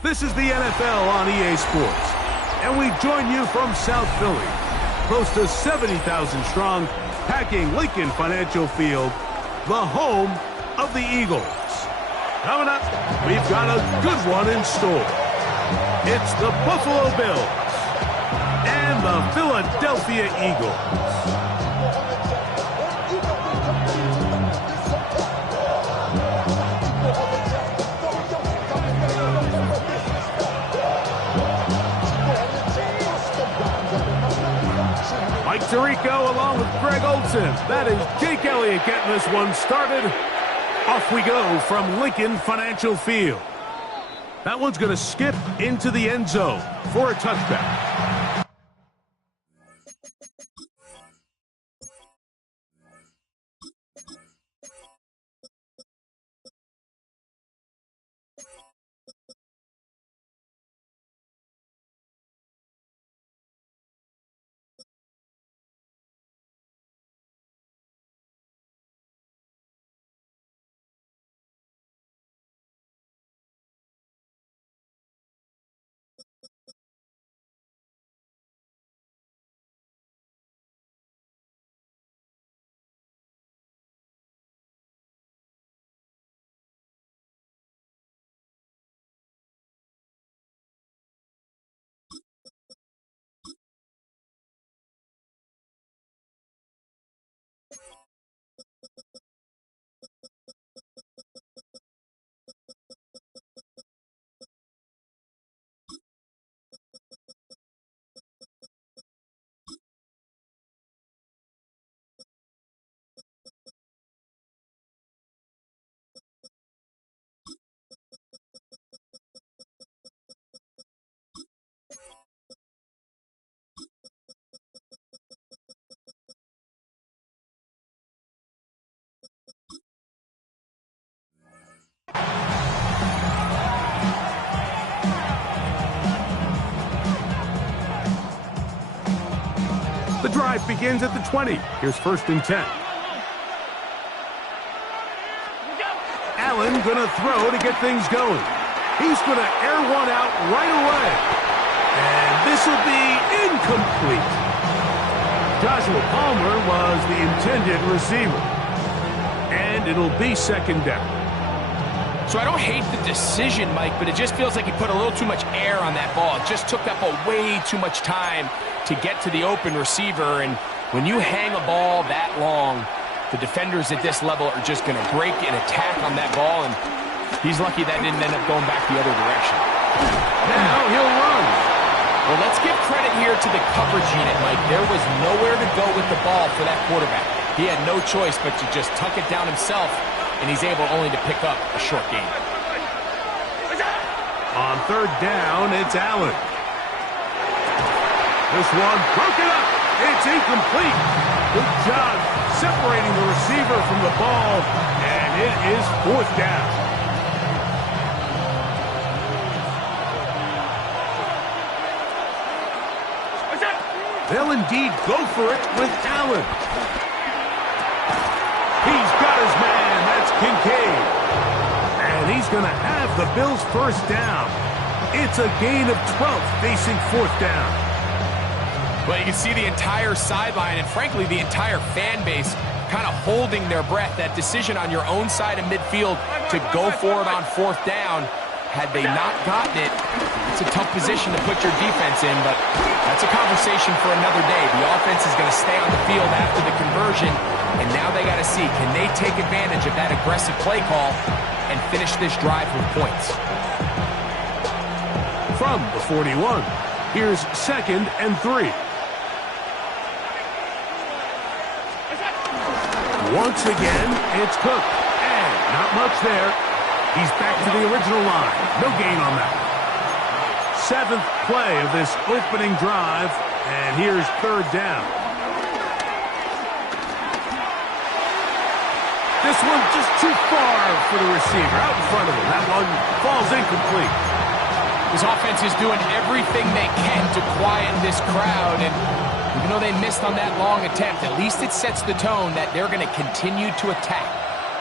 This is the NFL on EA Sports, and we join you from South Philly, close to 70,000 strong, packing Lincoln Financial Field, the home of the Eagles. Coming up, we've got a good one in store. It's the Buffalo Bills and the Philadelphia Eagles. Mike Tirico along with Greg Olson. That is Jake Elliott getting this one started. Off we go from Lincoln Financial Field. That one's going to skip into the end zone for a touchback. The drive begins at the 20. Here's 1st and 10. Allen gonna throw to get things going. He's gonna air one out right away. And this will be incomplete. Joshua Palmer was the intended receiver. And it'll be 2nd down. So I don't hate the decision, Mike, but it just feels like he put a little too much air on that ball. It just took up way too much time to get to the open receiver. And when you hang a ball that long, the defenders at this level are just going to break and attack on that ball. And he's lucky that didn't end up going back the other direction. Now he'll run. Well, let's give credit here to the coverage unit, Mike. There was nowhere to go with the ball for that quarterback. He had no choice but to just tuck it down himself, and he's able only to pick up a short gain. On 3rd down, it's Allen. This one broken up. It's incomplete. Good job separating the receiver from the ball, and it is 4th down. They'll indeed go for it with Allen. He's got his man. That's Kincaid. And he's going to have the Bills' 1st down. It's a gain of 12 facing 4th down. Well, you can see the entire sideline and, frankly, the entire fan base kind of holding their breath. That decision on your own side of midfield to go for it on 4th down, had they not gotten it, it's a tough position to put your defense in, but that's a conversation for another day. The offense is going to stay on the field after the conversion, and now they got to see, can they take advantage of that aggressive play call and finish this drive with points? From the 41, here's 2nd and 3. Once again, it's Cook. And not much there. He's back to the original line. No gain on that. 7th play of this opening drive. And here's 3rd down. This one just too far for the receiver. Out in front of him. That one falls incomplete. This offense is doing everything they can to quiet this crowd, and even though they missed on that long attempt, at least it sets the tone that they're going to continue to attack.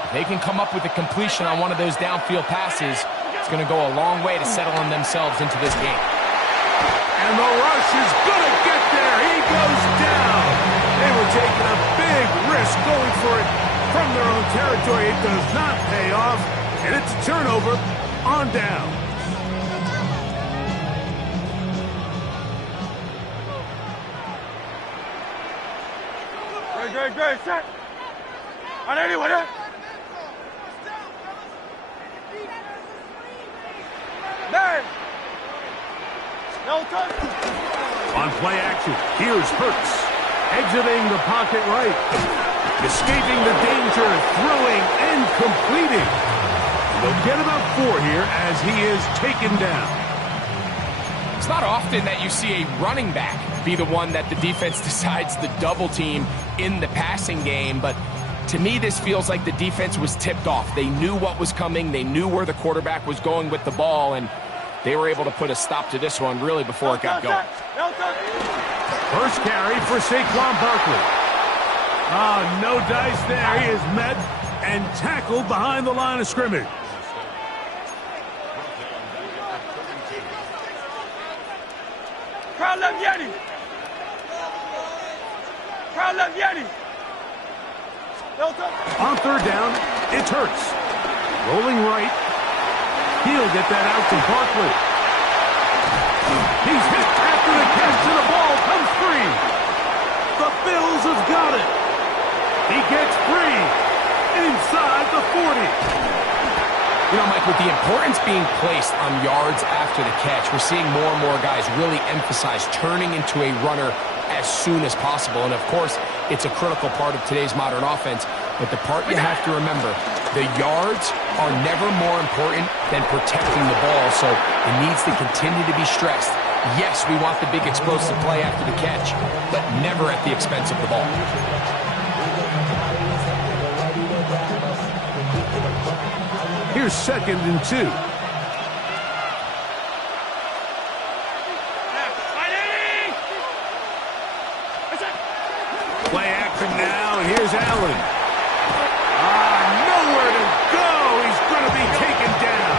If they can come up with a completion on one of those downfield passes, It's going to go a long way to settling themselves into this game. And the rush is going to get there. He goes down. They were taking a big risk going for it from their own territory. It does not pay off, and it's a turnover on down. Great, set. On anyone, eh? Man! No touch. On play action, here's Hurts. Exiting the pocket right. Escaping the danger, throwing and completing. They'll get about 4 here as he is taken down. It's not often that you see a running back be the one that the defense decides to double team in the passing game, but to me this feels like the defense was tipped off. They knew what was coming, they knew where the quarterback was going with the ball, and they were able to put a stop to this one really before it got going. First carry for Saquon Barkley. Oh, no dice there. He is met and tackled behind the line of scrimmage. Crowd left Yeti. Crowd left Yeti. On third down, it's Hurts. Rolling right. He'll get that out to Barkley. He's hit after the catch and the ball comes free. The Bills have got it. He gets free inside the 40. You know, Mike, with the importance being placed on yards after the catch, we're seeing more and more guys really emphasize turning into a runner as soon as possible. And, of course, it's a critical part of today's modern offense. But the part you have to remember, the yards are never more important than protecting the ball, so it needs to continue to be stressed. Yes, we want the big explosive play after the catch, but never at the expense of the ball. Here's 2nd and 2. Play action now, and here's Allen. Nowhere to go. He's going to be taken down.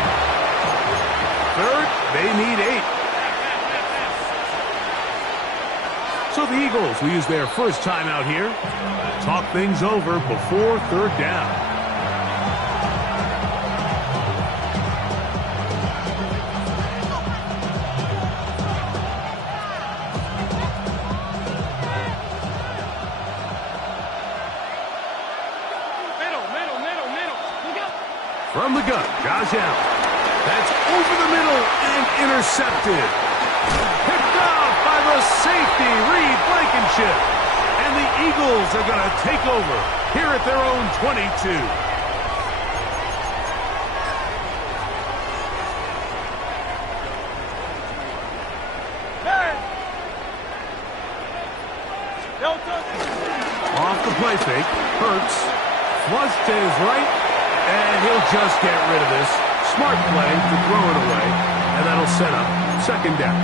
Third, they need 8. So the Eagles will use their first time out here. Talk things over before third down. From the gun, Josh Allen. That's over the middle and intercepted. Picked off by the safety, Reed Blankenship. And the Eagles are going to take over here at their own 22. Off the play fake, Hurts. Flush to his right. And he'll just get rid of this. Smart play to throw it away. And that'll set up 2nd down.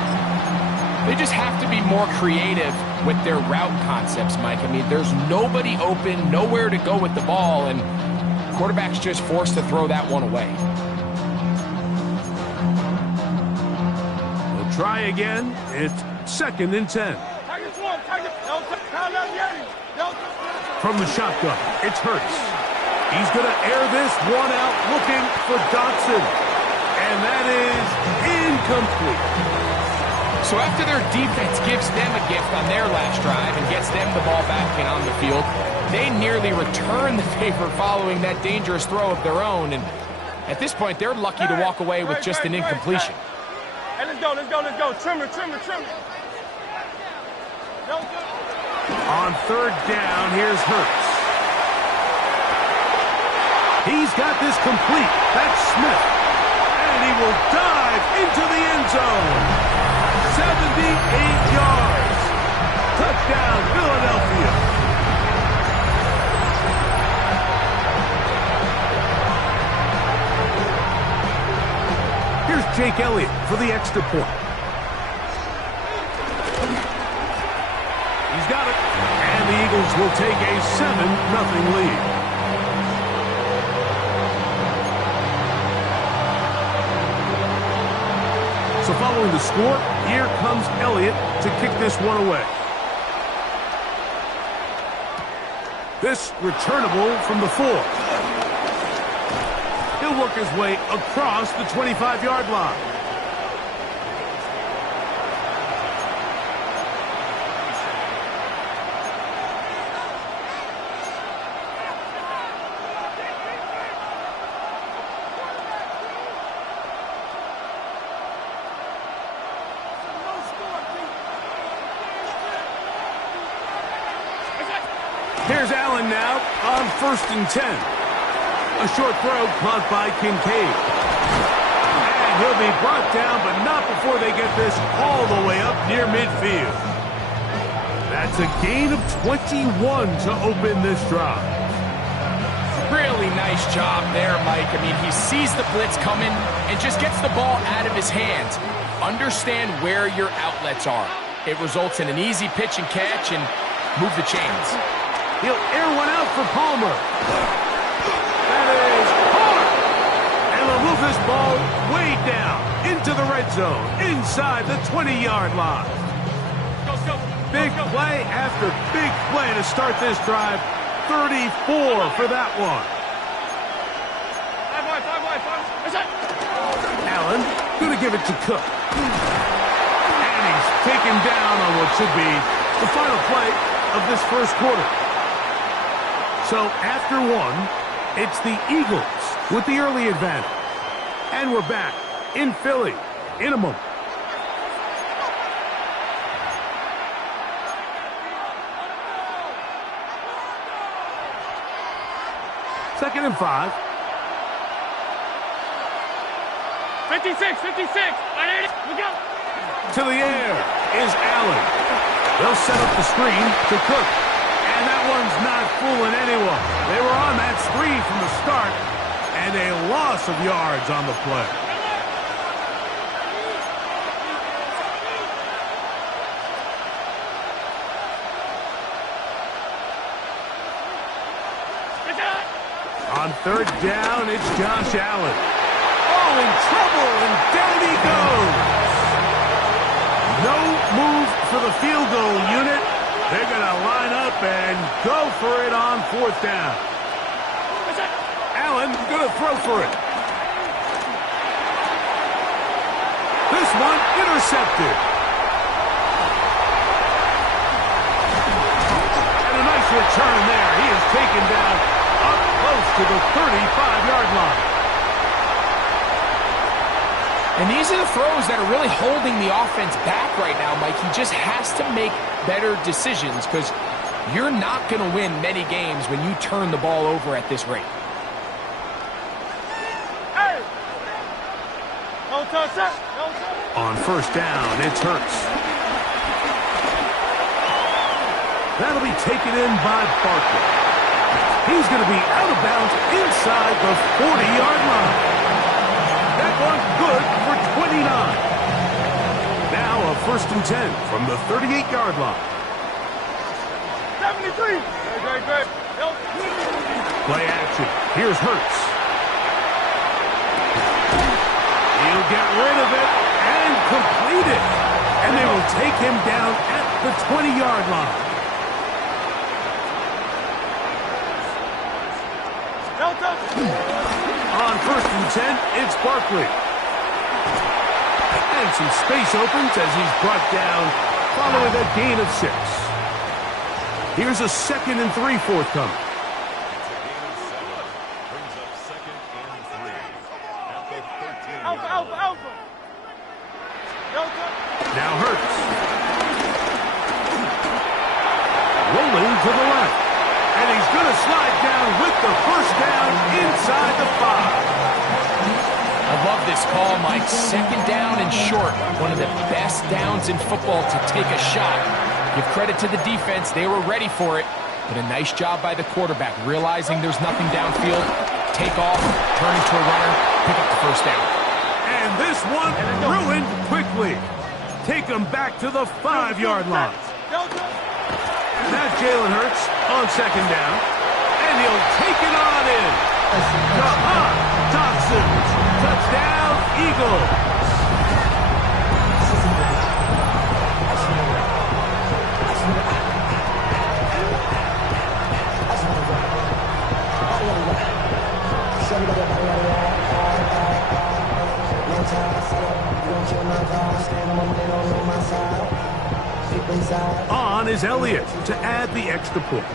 They just have to be more creative with their route concepts, Mike. I mean, there's nobody open, nowhere to go with the ball, and quarterback's just forced to throw that one away. We'll try again. It's 2nd and 10. From the shotgun, it's Hurts. He's going to air this one out looking for Dotson. And that is incomplete. So after their defense gives them a gift on their last drive and gets them the ball back and on the field, they nearly return the favor following that dangerous throw of their own. And at this point, they're lucky to walk away with just an incompletion. Hey, let's go. Trimmer. On third down, here's Hurts. He's got this complete. That's Smith. And he will dive into the end zone. 78 yards. Touchdown, Philadelphia. Here's Jake Elliott for the extra point. He's got it. And the Eagles will take a 7-0 lead. So following the score, here comes Elliott to kick this one away. This returnable from the 4. He'll work his way across the 25-yard line. Here's Allen now on 1st and 10. A short throw caught by Kincaid. And he'll be brought down, but not before they get this all the way up near midfield. That's a gain of 21 to open this drive. Really nice job there, Mike. I mean, he sees the blitz coming and just gets the ball out of his hands. Understand where your outlets are. It results in an easy pitch and catch and move the chains. He'll air one out for Palmer. That is hard. And they'll move this ball way down into the red zone, inside the 20-yard line. Big play after big play to start this drive. 34 for that one. Allen going to give it to Cook. And he's taken down on what should be the final play of this first quarter. So after one, it's the Eagles with the early advantage. And we're back in Philly in a moment. Second and 5. 56, 56. I need it. Look out. To the air is Allen. They'll set up the screen to Cook. And that one's not fooling anyone. They were on that screen from the start, and a loss of yards on the play. On 3rd down, it's Josh Allen. Oh, in trouble, and down he goes. No move for the field goal unit. They're going to line up and go for it on 4th down. Allen going to throw for it. This one intercepted. And a nice return there. He is taken down up close to the 35-yard line. And these are the throws that are really holding the offense back right now, Mike. He just has to make better decisions because you're not going to win many games when you turn the ball over at this rate. Hey! No touch, no touch. On 1st down, it's Hurts. That'll be taken in by Barkley. He's going to be out of bounds inside the 40-yard line. That one good for 29. Now a 1st and 10 from the 38-yard line. 73. Great. Play action. Here's Hurts. He'll get rid of it and complete it. And they will take him down at the 20-yard line. On 1st and 10, it's Barkley. And some space opens as he's brought down following a gain of 6. Here's a 2nd and 3 forthcoming. Alpha. Now Hurts. Rolling to the left. And he's going to slide down with the 1st down inside the 5. I love this call, Mike. 2nd down and short. One of the best downs in football to take a shot. Give credit to the defense. They were ready for it. But a nice job by the quarterback, realizing there's nothing downfield. Take off, turn into a runner, pick up the 1st down. And this one ruined quickly. Take him back to the 5-yard line. Now Jalen Hurts on 2nd down. And he'll take it on in. Dawson. Touchdown, Eagles. On is Elliott to add the extra point.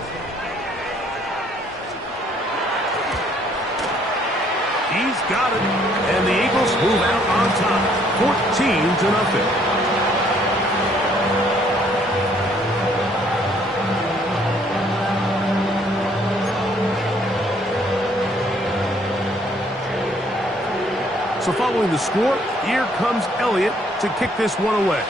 He's got it. And the Eagles move out on top, 14-0. So following the score, here comes Elliott to kick this one away.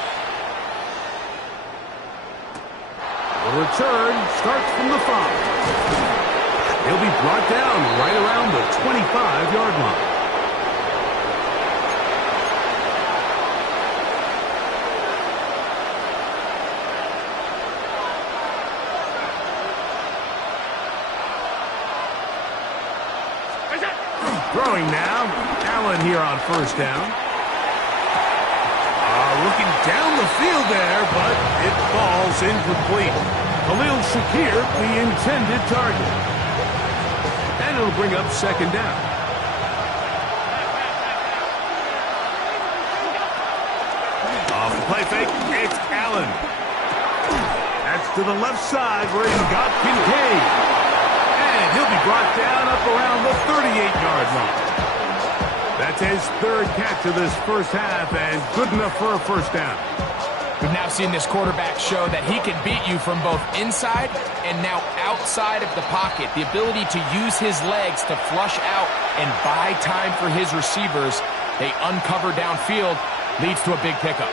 The return starts from the 5. He'll be brought down right around the 25-yard line. Throwing now, Allen here on first down. Looking down the field there, but it falls incomplete. Khalil Shakir, the intended target. And it'll bring up second down. Off the play fake, it's Allen. That's to the left side where he's got Kincaid. And he'll be brought down up around the 38-yard line. That's his third catch of this first half, and good enough for a first down. We've now seen this quarterback show that he can beat you from both inside and now outside of the pocket. The ability to use his legs to flush out and buy time for his receivers. They uncover downfield, leads to a big pickup.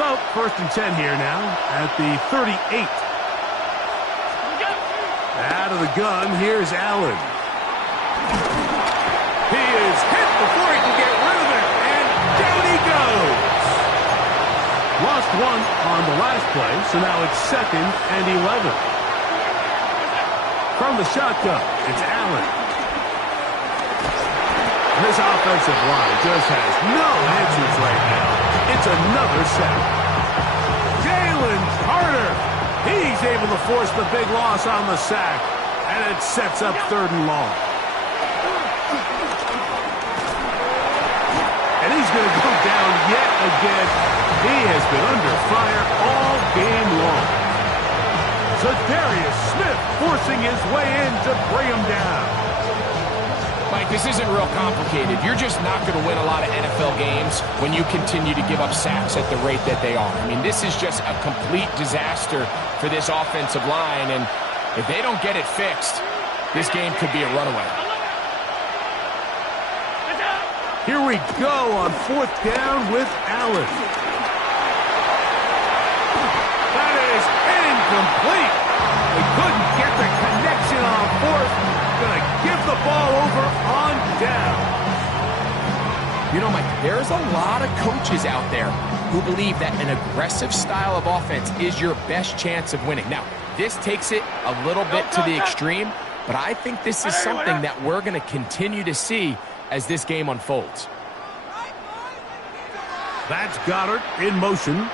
So, 1st and 10 here now at the 38. Out of the gun, here's Allen. He is hit before he can get rid of it, and down he goes. Lost one on the last play, so now it's 2nd and 11. From the shotgun, it's Allen. This offensive line just has no answers right now. It's another sack. Jalen Carter. He's able to force the big loss on the sack, and it sets up 3rd and long. And he's going to go down yet again. He has been under fire all game long. Zadarius Smith forcing his way in to bring him down. Mike, this isn't real complicated. You're just not going to win a lot of NFL games when you continue to give up sacks at the rate that they are. I mean, this is just a complete disaster for this offensive line, and if they don't get it fixed, this game could be a runaway. Here we go on 4th down with Allen. That is incomplete. They couldn't get the connection on 4th. Going to give the ball over on down. You know, Mike, there's a lot of coaches out there who believe that an aggressive style of offense is your best chance of winning. Now, this takes it a little bit to the extreme, but I think this is something that we're going to continue to see as this game unfolds. That's Goddard in motion.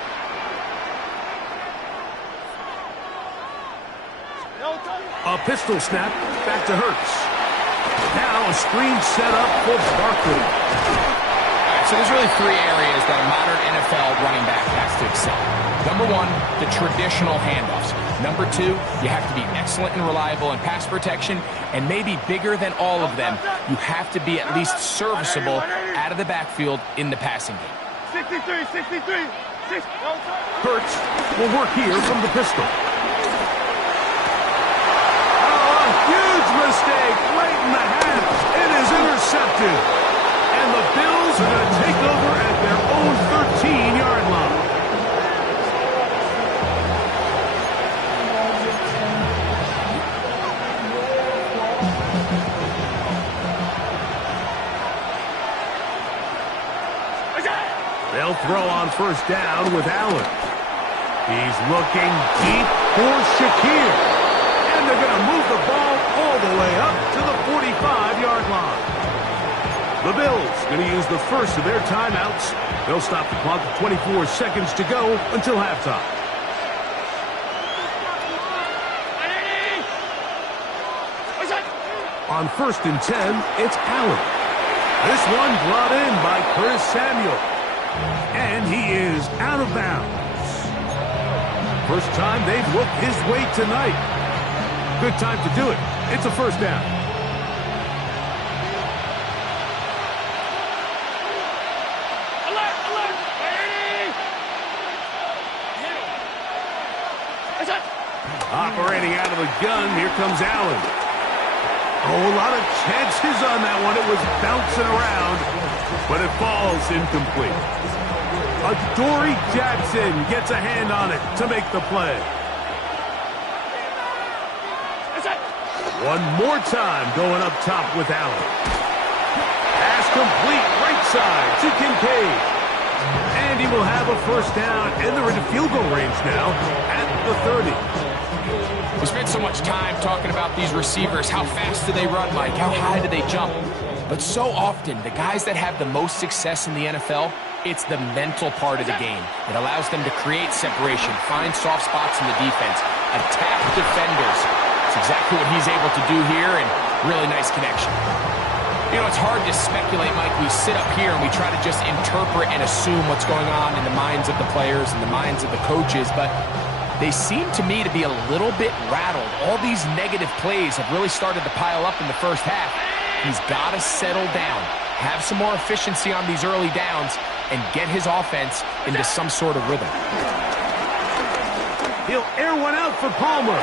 A pistol snap back to Hurts. Now a screen set up for Barkley. All right, so there's really 3 areas that a modern NFL running back has to excel. Number 1, the traditional handoffs. Number 2, you have to be excellent and reliable in pass protection. And maybe bigger than all of them, you have to be at least serviceable out of the backfield in the passing game. 63. Hurts will work here from the pistol. Huge mistake right in the half. It is intercepted. And the Bills are going to take over at their own 13-yard line. They'll throw on 1st down with Allen. He's looking deep for Shakir. And they're going to move the ball all the way up to the 45-yard line. The Bills going to use the first of their timeouts. They'll stop the clock at 24 seconds to go until halftime. On 1st and 10, it's Allen. This one brought in by Curtis Samuel. And he is out of bounds. First time they've looked his way tonight. Good time to do it. It's a first down. Alert, alert. Ready? Operating out of the gun, here comes Allen. Oh, a lot of chances on that one. It was bouncing around, but it falls incomplete. Adoree Jackson gets a hand on it to make the play. One more time going up top with Allen. Pass complete right side to Kincaid. And he will have a first down, and they're in field goal range now at the 30. We spent so much time talking about these receivers. How fast do they run, Mike? How high do they jump? But so often, the guys that have the most success in the NFL, it's the mental part of the game. It allows them to create separation, find soft spots in the defense, attack defenders. It's exactly what he's able to do here, and really nice connection. You know, it's hard to speculate, Mike. We sit up here and we try to just interpret and assume what's going on in the minds of the players and the minds of the coaches, but they seem to me to be a little bit rattled. All these negative plays have really started to pile up in the first half. He's got to settle down, have some more efficiency on these early downs, and get his offense into some sort of rhythm. He'll air one out for Palmer.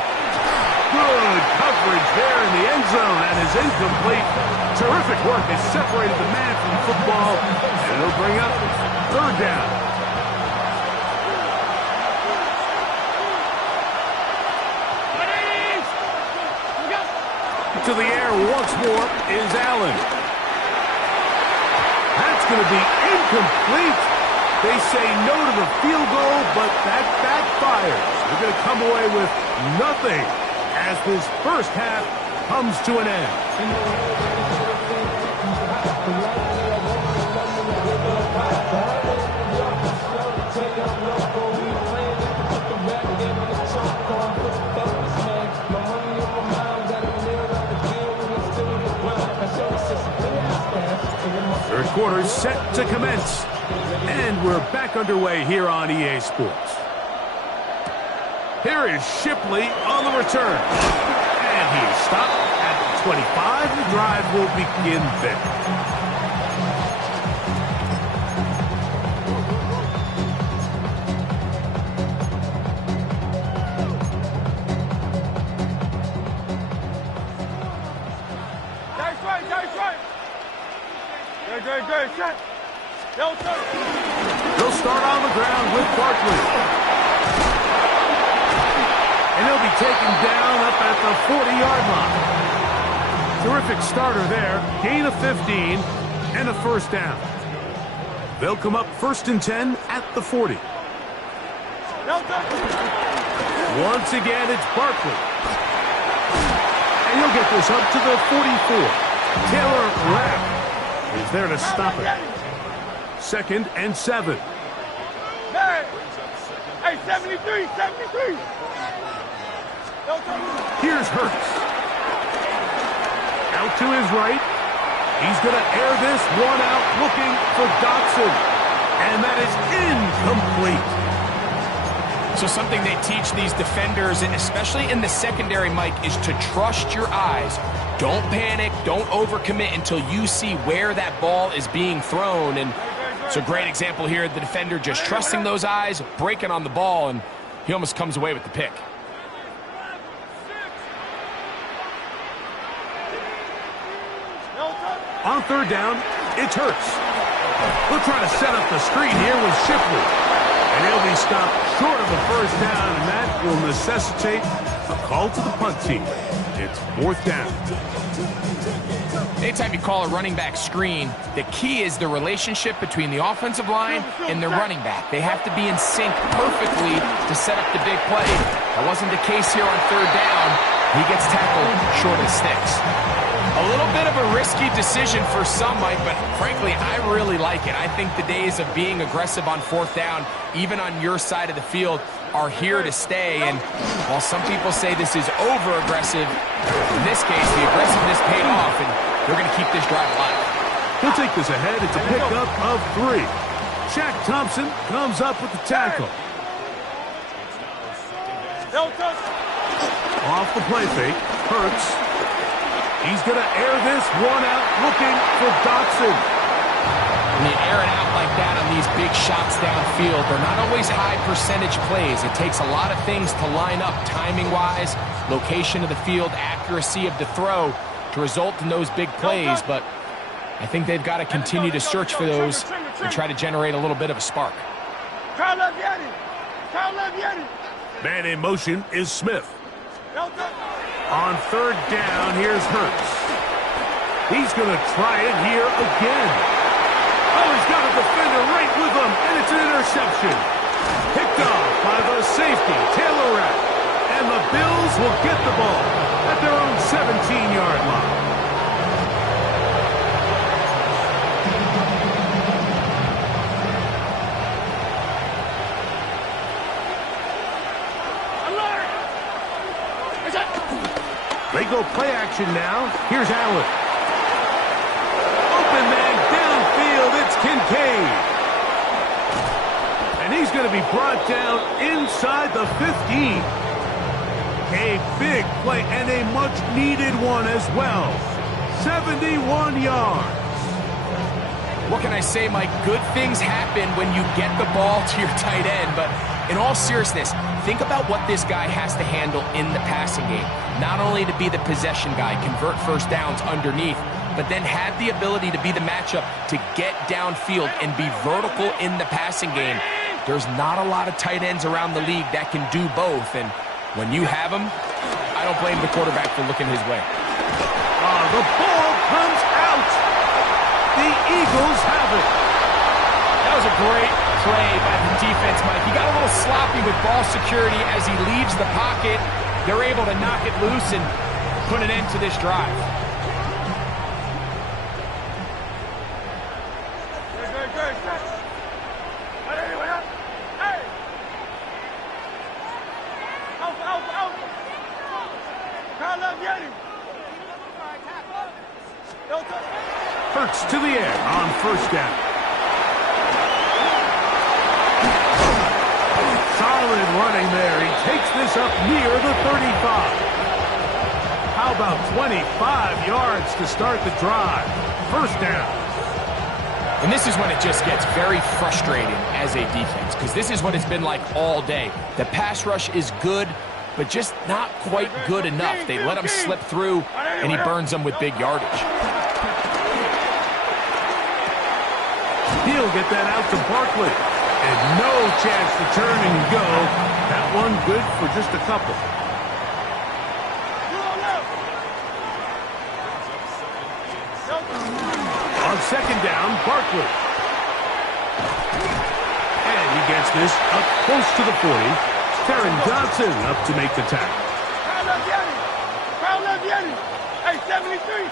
Good coverage there in the end zone, and is incomplete. Terrific work has separated the man from football, and it'll bring up third down. To the air once more is Allen. That's going to be incomplete. They say no to the field goal, but that backfires. They're going to come away with nothing as this first half comes to an end. Third quarter set to commence. And we're back underway here on EA Sports. Here is Shipley on the return. And he's stopped at the 25. The drive will begin there. They'll start on the ground with Barkley. And he'll be taken down up at the 40-yard line. Terrific starter there. Gain of 15 and a first down. They'll come up 1st and 10 at the 40. Once again, it's Barkley. And he'll get this up to the 44. Taylor Rapp is there to stop it. 2nd and 7. Hey, 73, 73. Here's Hurts. Out to his right. He's going to air this one out looking for Dotson. And that is incomplete. So something they teach these defenders, and especially in the secondary, Mike, is to trust your eyes. Don't panic. Don't overcommit until you see where that ball is being thrown. And it's a great example here. The defender just trusting those eyes, breaking on the ball, and he almost comes away with the pick. On third down, it's Hurts. We'll try to set up the screen here with Shipley. And he'll be stopped short of a first down, and that will necessitate a call to the punt team. It's 4th down. Anytime you call a running back screen, the key is the relationship between the offensive line and the running back. They have to be in sync perfectly to set up the big play. That wasn't the case here on third down. He gets tackled short of sticks. A little bit of a risky decision for some, Mike, but frankly, I really like it. I think the days of being aggressive on 4th down, even on your side of the field, are here to stay. And while some people say this is over-aggressive, in this case, the aggressiveness paid off, and they're going to keep this drive alive. He'll take this ahead. It's a pickup of 3. Shaq Thompson comes up with the tackle. Off the play fake. Hurts. He's going to air this one out looking for Dotson. When you air it out like that on these big shots downfield, they're not always high percentage plays. It takes a lot of things to line up timing-wise, location of the field, accuracy of the throw to result in those big plays, but I think they've got to continue to search for those and try to generate a little bit of a spark. Man in motion is Smith. On 3rd down, here's Hurts. He's going to try it here again. Oh, he's got a defender right with him, and it's an interception. Picked off by the safety, Taylor Rapp. And the Bills will get the ball at their own 17-yard line. They go play action now. Here's Allen. Open man downfield. It's Kincaid. And he's going to be brought down inside the 15. A big play and a much-needed one as well. 71 yards. What can I say, Mike? Good things happen when you get the ball to your tight end, but in all seriousness, think about what this guy has to handle in the passing game. Not only to be the possession guy, convert first downs underneath, but then have the ability to be the matchup to get downfield and be vertical in the passing game. There's not a lot of tight ends around the league that can do both, and when you have them, I don't blame the quarterback for looking his way. The ball comes out. The Eagles have it. That was a great play by the defense, Mike. He got a little sloppy with ball security as he leaves the pocket. They're able to knock it loose and put an end to this drive. Hurts to the air on 1st down. Solid running there. He takes this up near the 35. How about 25 yards to start the drive? 1st down. And this is when it just gets very frustrating as a defense, because this is what it's been like all day. The pass rush is good, but just not quite good enough. They let him slip through, and he burns them with big yardage. He'll get that out to Barkley. And no chance to turn and go. That one good for just a couple. On 2nd down, Barkley. And he gets this up close to the 40. Taron Johnson up to make the tackle. Hey, 73.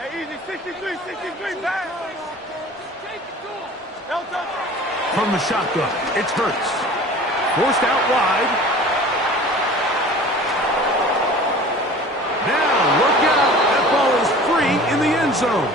Hey, easy, 63, back. From the shotgun, it's Hurts. Forced out wide. Now, look out. That ball is free in the end zone.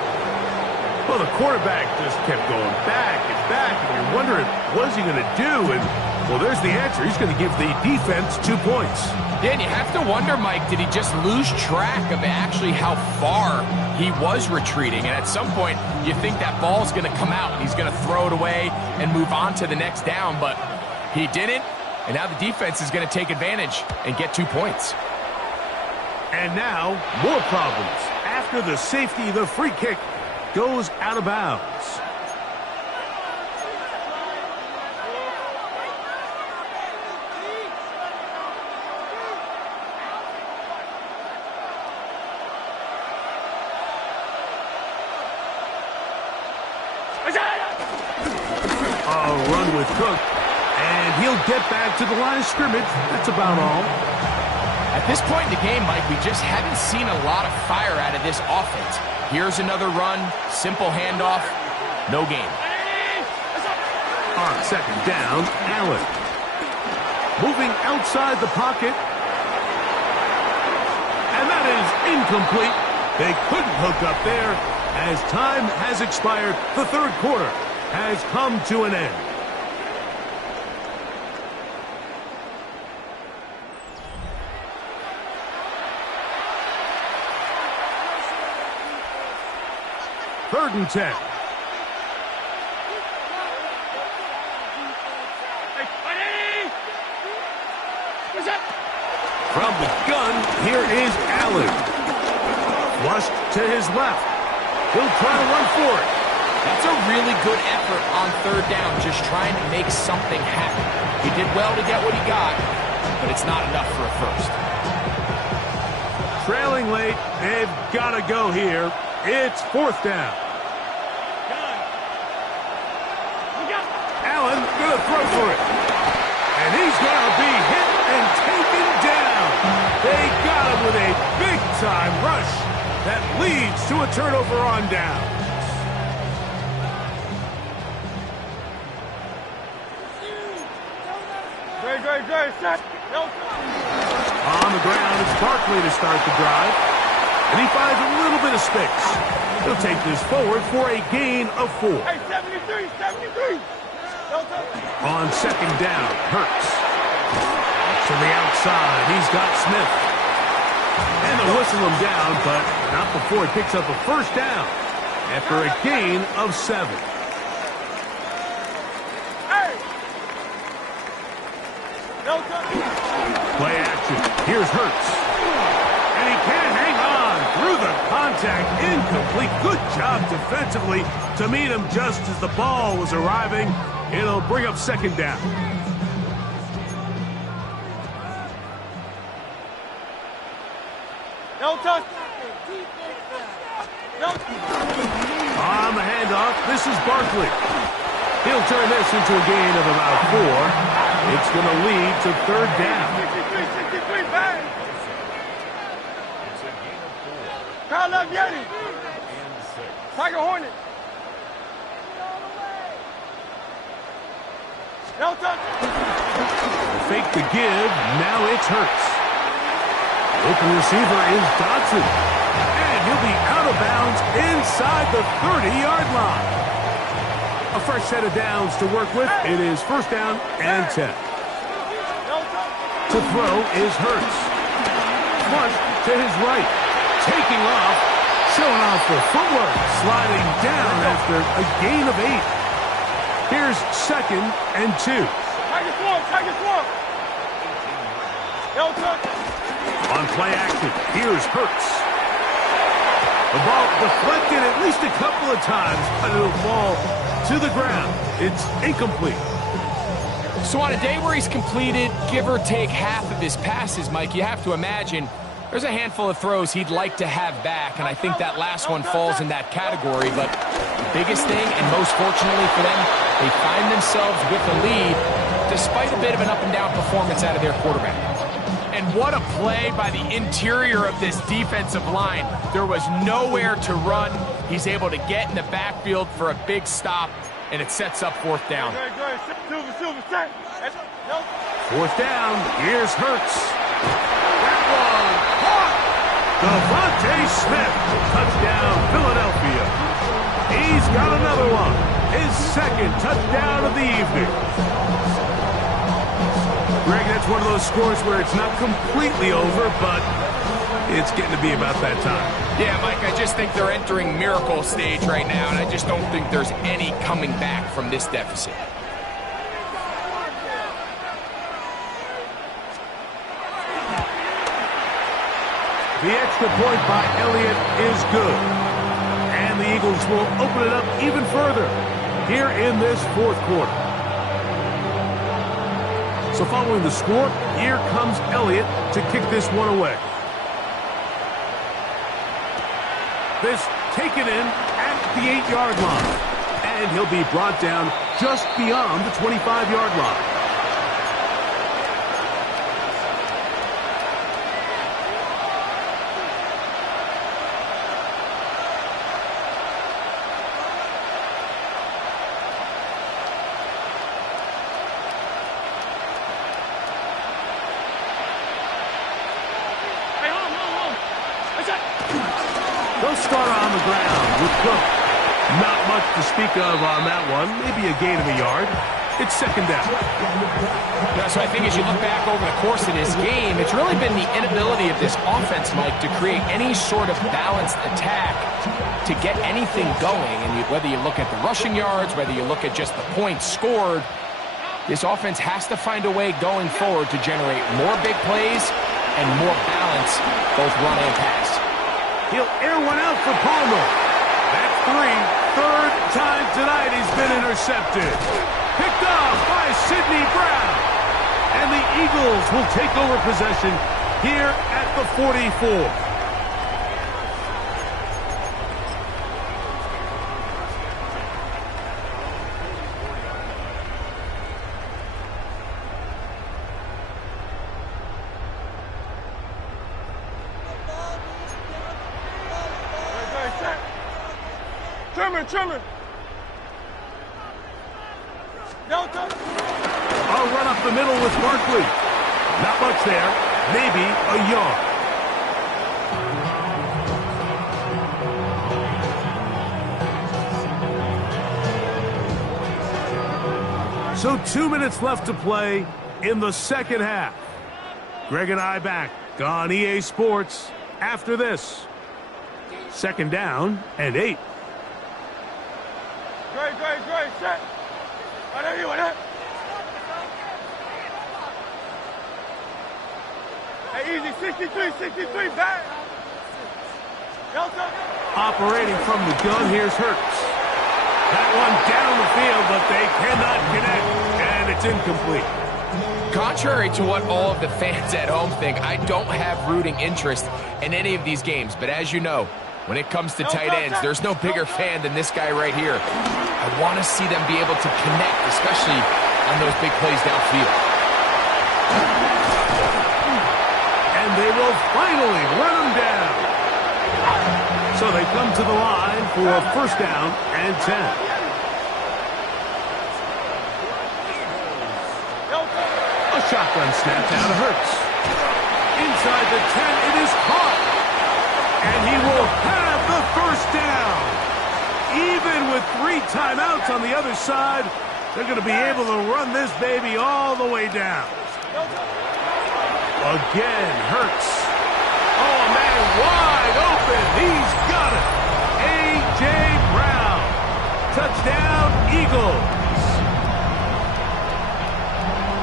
Well, the quarterback just kept going back and back, and you're wondering, what is he going to do? And, well, there's the answer. He's going to give the defense 2 points. Yeah, and you have to wonder, Mike, did he just lose track of actually how far he was retreating? And at some point, you think that ball's going to come out, and he's going to throw it away and move on to the next down, but he didn't, and now the defense is going to take advantage and get 2 points. And now, more problems. After the safety, the free kick goes out of bounds. A run with Cook, and he'll get back to the line of scrimmage. That's about all. At this point in the game, Mike, we just haven't seen a lot of fire out of this offense. Here's another run, simple handoff, no gain. On 2nd down, Allen. moving outside the pocket. And that is incomplete. They couldn't hook up there. As time has expired, the third quarter has come to an end. Third and 10. From the gun, here is Allen. Flushed to his left. He'll try to run for it. That's a really good effort on third down, just trying to make something happen. He did well to get what he got, but it's not enough for a first. Trailing late, they've got to go here. It's fourth down. Allen going to throw for it. And he's going to be hit and taken down. They got him with a big-time rush that leads to a turnover on down. On the ground, it's Barkley to start the drive. And he finds a little bit of space. He'll take this forward for a gain of 4. Hey, 73, 73. On second down, Hurts. To the outside, he's got Smith. And they'll whistle him down, but not before he picks up a first down after a gain of 7. Hey. Play action. Here's Hurts. And he can't hang on through the contact. Incomplete. Good job defensively to meet him just as the ball was arriving. It'll bring up second down. No touch. No. On the handoff, this is Barkley. He'll turn this into a gain of about 4. It's going to lead to third down. 63, bang. Kyle love Yeti. Tiger Hornet. No touch. Fake the give. Now it's Hurts. Open receiver is Dodson. And he'll be out of bounds inside the 30-yard line. A fresh set of downs to work with. It is first down and 10. To throw is Hurts. Flush to his right. Taking off. Showing off the footwork. Sliding down after a gain of 8. Here's second and 2. Tiger Swamp. No touch. On play action, here's Hurts. The ball deflected at least a couple of times, but it'll fall to the ground. It's incomplete. So on a day where he's completed, give or take half of his passes, Mike, you have to imagine there's a handful of throws he'd like to have back, and I think that last one falls in that category. But the biggest thing, and most fortunately for them, they find themselves with the lead despite a bit of an up-and-down performance out of their quarterback. And what a play by the interior of this defensive line. There was nowhere to run. He's able to get in the backfield for a big stop, and it sets up fourth down. Fourth down, here's Hurts. That one caught. Devontae Smith, touchdown Philadelphia. He's got another one. His second touchdown of the evening. Greg, that's one of those scores where it's not completely over, but it's getting to be about that time. Yeah, Mike, I just think they're entering miracle stage right now, and I just don't think there's any coming back from this deficit. The extra point by Elliott is good. And the Eagles will open it up even further here in this fourth quarter. So following the score, here comes Elliott to kick this one away. This taken in at the 8-yard line. And he'll be brought down just beyond the 25-yard line. They'll start on the ground with Cook. Not much to speak of on that one. Maybe a gain of a yard. It's second down. Yeah, so I think as you look back over the course of this game, it's really been the inability of this offense, Mike, to create any sort of balanced attack to get anything going. And whether you look at the rushing yards, whether you look at just the points scored, this offense has to find a way going forward to generate more big plays and more balance, both run and pass. He'll air one out for Palmer. That's three. Third time tonight he's been intercepted. Picked off by Sidney Brown. And the Eagles will take over possession here at the 44. Trimmer. I'll run up the middle with Barkley. Not much there. Maybe a yard. So 2 minutes left to play in the second half. Greg and I back on EA Sports after this. Second down and 8. Great, set. Right here, right. Hey, easy, 63, back. Operating from the gun, here's Hurts. That one down the field, but they cannot connect, and it's incomplete. Contrary to what all of the fans at home think, I don't have rooting interest in any of these games, but as you know, when it comes to tight ends, there's no bigger fan than this guy right here. I want to see them be able to connect, especially on those big plays downfield. And they will finally run him down. So they come to the line for a first down and 10. A shotgun snap down to Hurts. Inside the 10, it is caught. And he will have the first down. Even with 3 timeouts on the other side, they're going to be able to run this baby all the way down. Again, Hurts. Oh, man, wide open. He's got it. A.J. Brown. Touchdown, Eagles.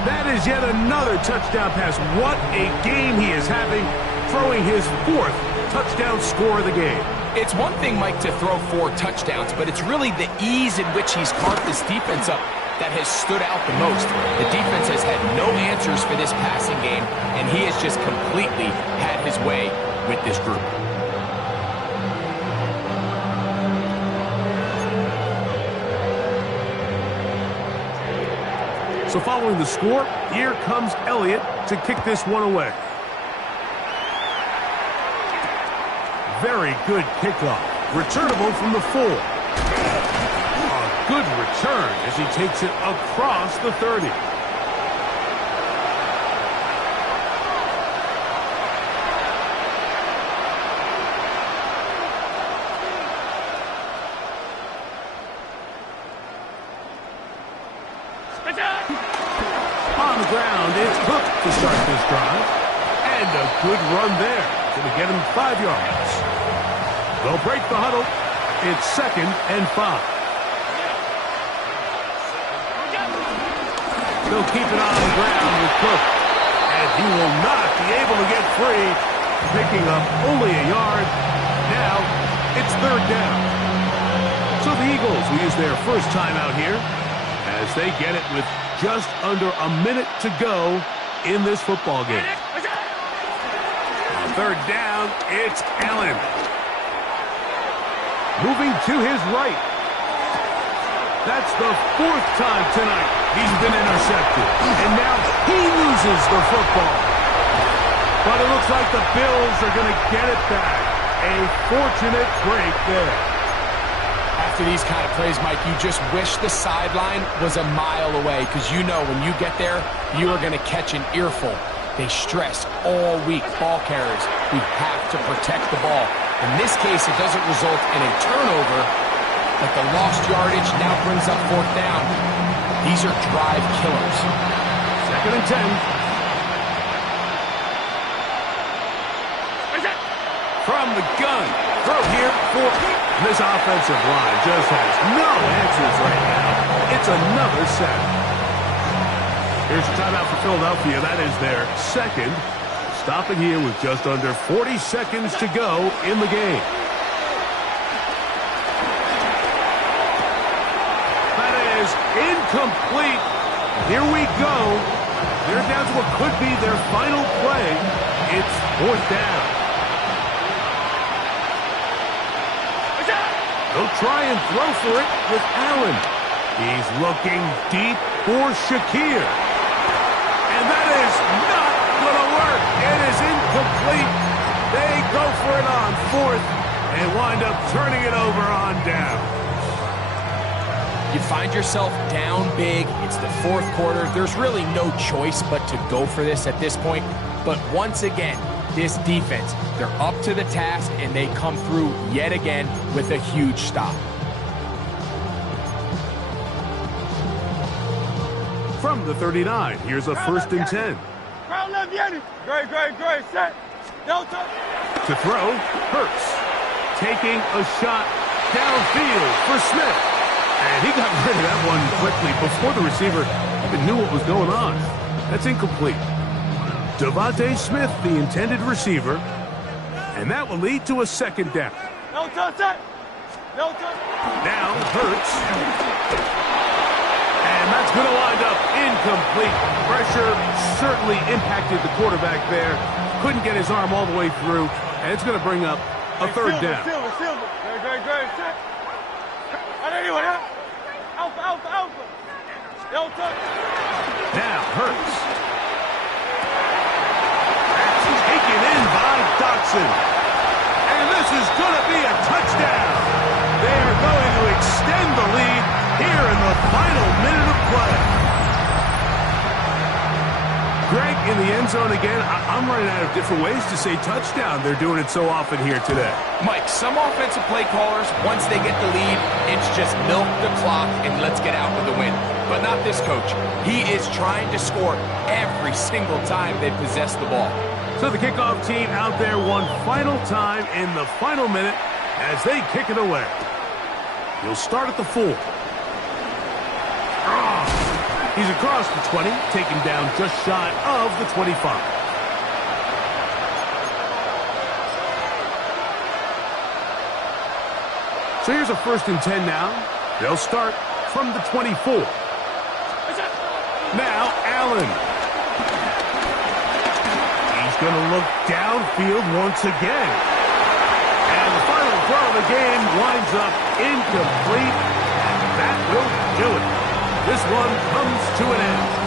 That is yet another touchdown pass. What a game he is having, throwing his 4th touchdown score of the game. It's one thing, Mike, to throw 4 touchdowns, but it's really the ease in which he's carved this defense up that has stood out the most. The defense has had no answers for this passing game, and he has just completely had his way with this group. So following the score, here comes Elliott to kick this one away. Very good kickoff. Returnable from the 4. A good return as he takes it across the 30. On the ground, it's Cook to start this drive. And a good run there. Going to get him 5 yards. They'll break the huddle. It's second and 5. They'll keep it on the ground with Cook. And he will not be able to get free. Picking up only a yard. Now it's third down. So the Eagles will use their first timeout here as they get it with just under a minute to go in this football game. On third down, it's Allen. Moving to his right. That's the 4th time tonight he's been intercepted. And now he loses the football. But it looks like the Bills are going to get it back. A fortunate break there. After these kind of plays, Mike, you just wish the sideline was a mile away, because you know when you get there, you are going to catch an earful. They stress all week, ball carriers. We have to protect the ball. In this case, it doesn't result in a turnover, but the lost yardage now brings up fourth down. These are drive killers. 2nd and 10. From the gun. Throw here for... This offensive line just has no answers right now. It's another sack. Here's a timeout for Philadelphia. That is their second. Stopping here with just under 40 seconds to go in the game. That is incomplete. Here we go. They're down to what could be their final play. It's fourth down. He'll try and throw for it with Allen. He's looking deep for Shakir. And that is not going to work. It is incomplete. They go for it on fourth and wind up turning it over on down. You find yourself down big. It's the fourth quarter. There's really no choice but to go for this at this point. But once again, this defense, they're up to the task, and they come through yet again with a huge stop. From the 39, here's a 1st and 10. Great, set. To throw, Hurts. Taking a shot downfield for Smith. And he got rid of that one quickly before the receiver even knew what was going on. That's incomplete. Devontae Smith, the intended receiver, and that will lead to a 2nd down. No touch. Now Hurts, and that's going to wind up incomplete. Pressure certainly impacted the quarterback there. Couldn't get his arm all the way through, and it's going to bring up a 3rd down. Great, set. Alpha. No touch. Now Hurts. Taken in by Dotson. And this is going to be a touchdown. They are going to extend the lead here in the final minute of play. Greg, in the end zone again. I'm running out of different ways to say touchdown. They're doing it so often here today. Mike, some offensive play callers, once they get the lead, it's just milk the clock and let's get out with the win. But not this coach. He is trying to score every single time they possess the ball. So the kickoff team out there one final time in the final minute as they kick it away. He'll start at the 4. He's across the 20, taken down just shy of the 25. So here's a 1st and 10 now. They'll start from the 24. Now Allen. Going to look downfield once again. And the final throw of the game winds up incomplete. And that will do it. This one comes to an end.